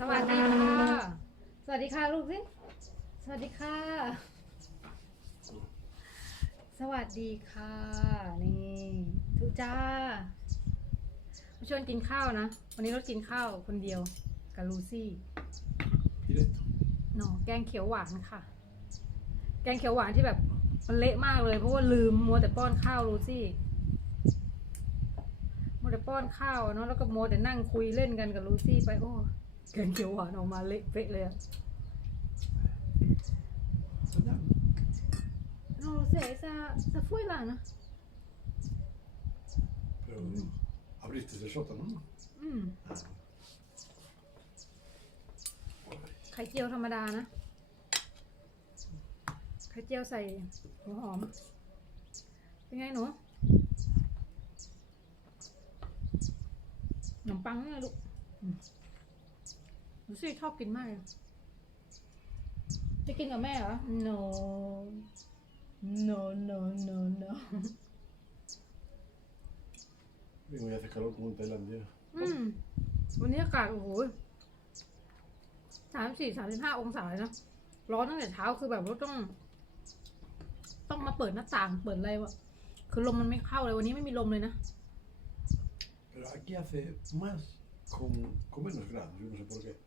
สวัสดีค่ะ สวัสดีค่ะลูกสิสวัสดีค่ะ สวัสดีค่ะ นี่ ทุกจ้ามาชวนกินข้าวนะ วันนี้เรากินข้าวคนเดียว กับลูซี่หนอแกงเขียวหวานค่ะ แกงเขียวหวานที่แบบมันเละมากเลย เพราะว่าลืมมัวแต่ป้อนข้าวลูซี่มัวแต่ป้อนข้าวเนาะ แล้วก็มัวแต่นั่งคุยเล่นกันกับลูซี่ไป โอ้แกงเขียวหวานออกมาเละเป๊ะเลยอ่ะเราเสียซะซะฟุ้ยละนะเอออืมอริสต์จะชอบตั้งอืมไข่เจียวธรรมดานะ ไข่เจียวใส่หัวหอม เป็นไงหนูขนมปังเนี่ยลูกสซีชอบกินมากจะกินกับแม่เหรอ no no no no no ไม่อยากจะขับรถมุ่งไปลันเดียวันนี้อากาศโอ้โหสามสี่ สามสิบห้าองศาเลยนะ ร้อนตั้งแต่เช้า คือแบบว่าต้อง ต้องมาเปิดหน้าต่าง เปิดอะไรวะคือลมมันไม่เข้าเลย วันนี้ไม่มีลมเลยนะ Pero aquí hace más con, con menos grados, yo no sé p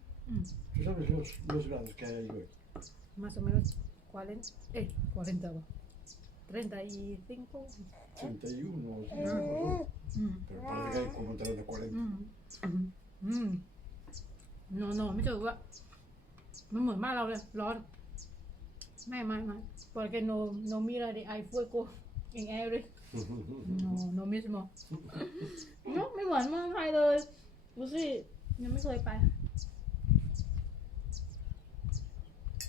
¿Tú sabes los, los grados que hay ahí hoy? Más o menos 40. Ey, 40 30 y eh, 40. 35. 31. Eh. Pero parece que hay como 30 de 40. Mm. Mm. No, no, me toca. Me muy mal ahora, ¿sí? Flor. Me mal, mal. Porque no, no mira, hay fuego en el aire. No, no mismo. No, me mal, mal. Pues sí, no me soy para.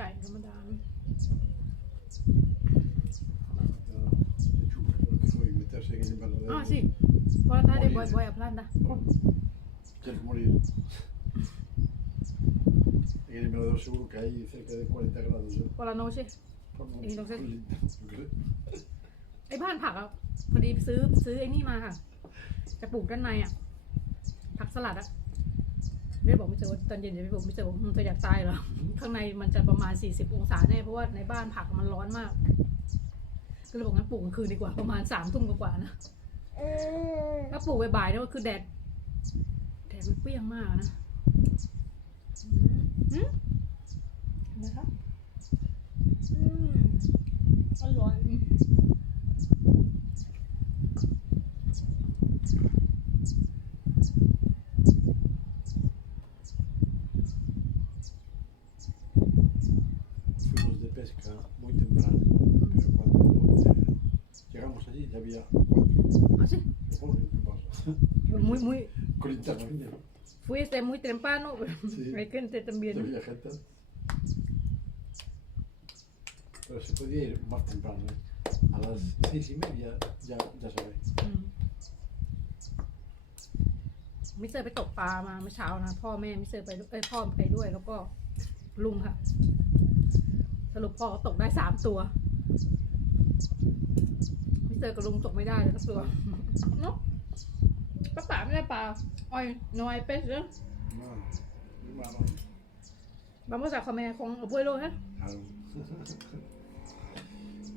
ไก่ธรรมดาอ ah, sí. ๋อใช่ตอนนี้บอยบอยพลันนะจะมู่งเรียนในเมลโล่ใซึ่งก็ใกล้ประมาณ40องศาตอนนั้นใช่ตอนงั้นไอ้บ้านผักอ่ะพอดีซื้อซื้อไอ้นี่มาค่ะจะปลูกด้านในอ่ะผักสลัดอ่ะเรีบอกไม่เจอตอนเย็นเรียไบอกไม่เจอบอกตัอยากตายหรอข้างในมันจะประมาณ 40 องศาแน่ เพราะว่าในบ้านผักมันร้อนมาก ก็เลยบอกงั้นปลูกกลางคืนดีกว่าประมาณสามทุ่มกว่านะถ้าปลูกบ่ายๆเนี่ยคือแดด แดดมันเปรี้ยงมากนะอืมนะคะอืมร้อน Muy, muy. Fuiste muy temprano. Sí. Hay gente también. Había gente. Pero se podía ir más temprano. ¿eh? A las seis y media ya, ya se ve. มิเซอร์ไปตกปลามาเมื่อเช้านะ พ่อแม่มิเซอร์ไปเอ้ยพ่อไปด้วย แล้วก็ลุงค่ะ สรุปพ่อตกได้สามตัวจอกระลุงตกไม่ได้เลยก็เสือเนาะกระป๋าไม่ได้ปลาอ้อยน้อยเป็ดเนาะบางภาจากคอมเมนต์ของอุวยโลฮะ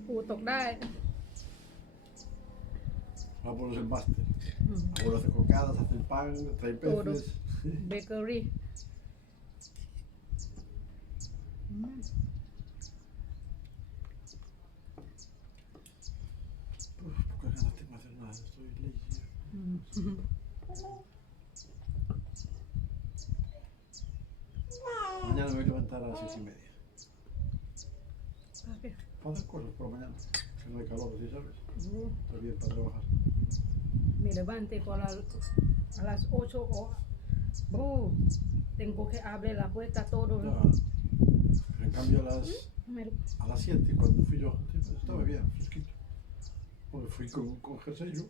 ปูตกได้ Vamos los embastes. Mm. Hago las cocadas, hace el pan, trae peces. Todo. b a k mañana me voy a levantar a las seis y media. Faltan cosas por mañana. Que no hay calor, ¿sí sabes? Está bien para trabajar. Me levante la, a las ocho o... Oh, oh, tengo que abrir la puerta todo. Lo... Ya, en cambio, a las, a las siete, cuando fui yo, ¿sí? pues estaba bien, fresquito. Bueno, fui con, con jersey yo.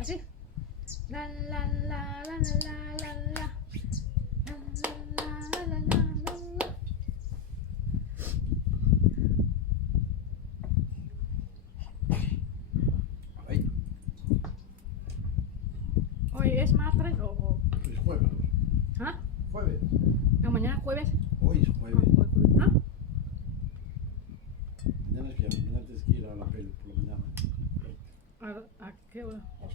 아직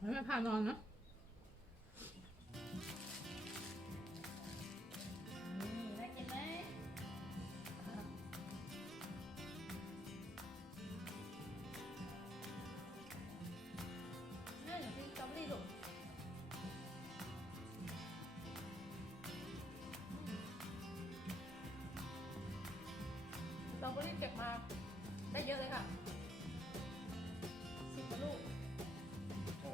ไม่พานอนนะเราก็รีบเก็บมาได้เยอะเลยค่ะสิบกลูก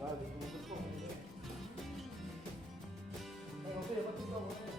Nei, du må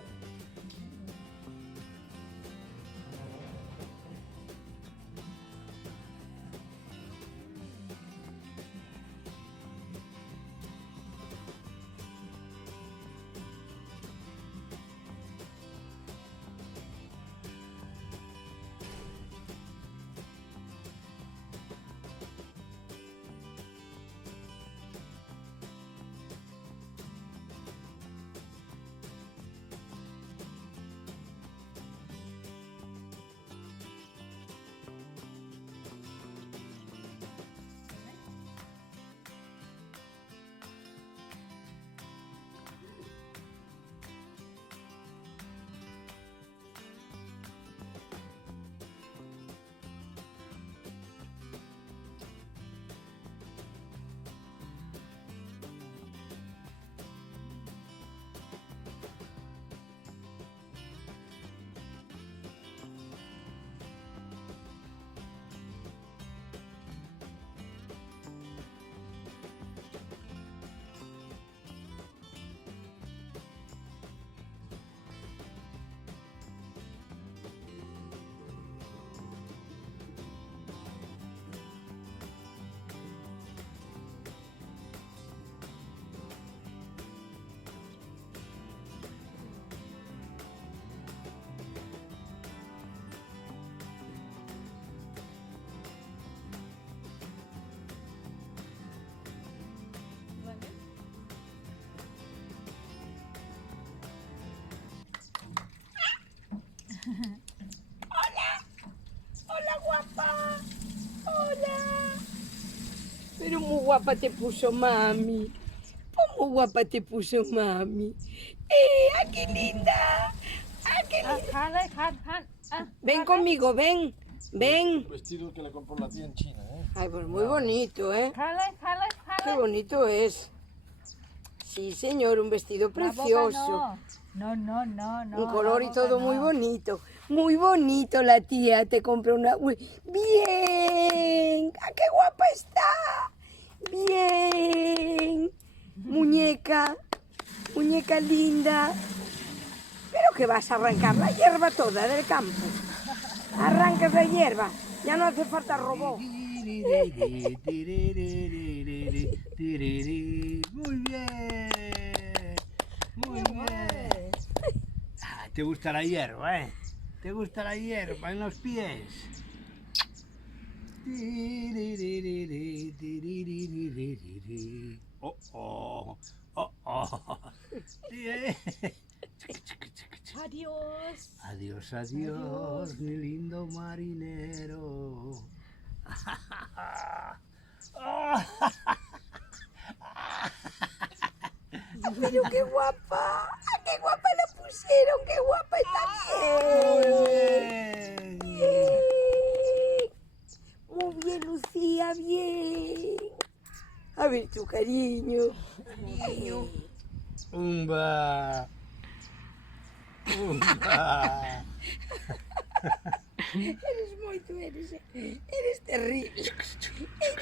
muy guapa te puso mami. muy guapa te puso mami? ¡Eh, ah, qué linda! ¡Ah, qué linda! Ven conmigo, ven. Ven. que compró la tía en China, Ay, pues bueno, muy bonito, ¿eh? ¡Qué bonito es! Sí, señor, un vestido precioso. No, no, no, no. Un color y todo muy bonito. Muy bonito, la tía te compró una. Uy, ¡Bien! ¡Ah, qué guapa está! bien. Muñeca, muñeca linda. Pero que vas a arrancar la hierba toda del campo. Arrancas la hierba. Ya no hace falta el robot. Muy bien. Muy bien. Ah, te gusta la hierba, ¿eh? Te gusta la hierba en los pies. Adiós. adiós. Adiós, adiós, mi lindo marinero. Pero qué guapa! ouvir carinho. Carinho. Umba. Umba. eres muito, eres, eres terrível. Eres...